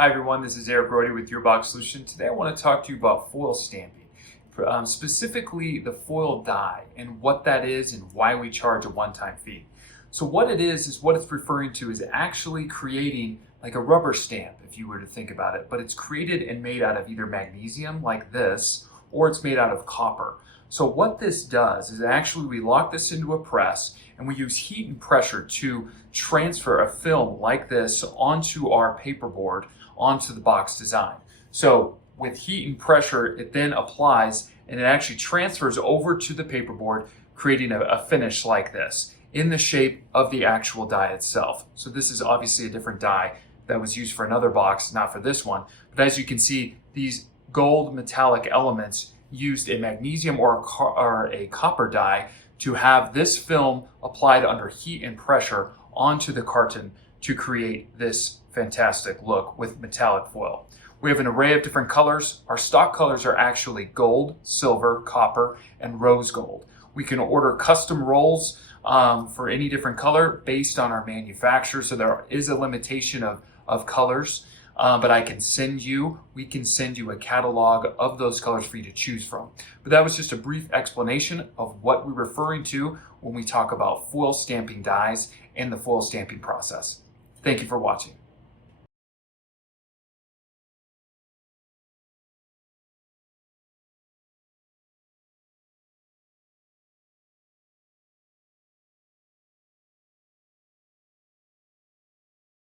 Hi everyone, this is Eric Brody with Your Box Solution. Today I want to talk to you about foil stamping, specifically the foil die and what that is and why we charge a one-time fee. So what it is what it's referring to is actually creating like a rubber stamp, if you were to think about it, but it's created and made out of either magnesium like this, or it's made out of copper. So what this does is actually we lock this into a press and we use heat and pressure to transfer a film like this onto our paperboard, onto the box design. So with heat and pressure, it then applies and it actually transfers over to the paperboard, creating a finish like this in the shape of the actual die itself. So this is obviously a different die that was used for another box, not for this one. But as you can see, these gold metallic elements used a magnesium or a copper die to have this film applied under heat and pressure onto the carton to create this fantastic look with metallic foil. We have an array of different colors. Our stock colors are actually gold, silver, copper, and rose gold. We can order custom rolls for any different color based on our manufacturer, so there is a limitation of colors. But we can send you a catalog of those colors for you to choose from. But that was just a brief explanation of what we're referring to when we talk about foil stamping dies and the foil stamping process. Thank you for watching.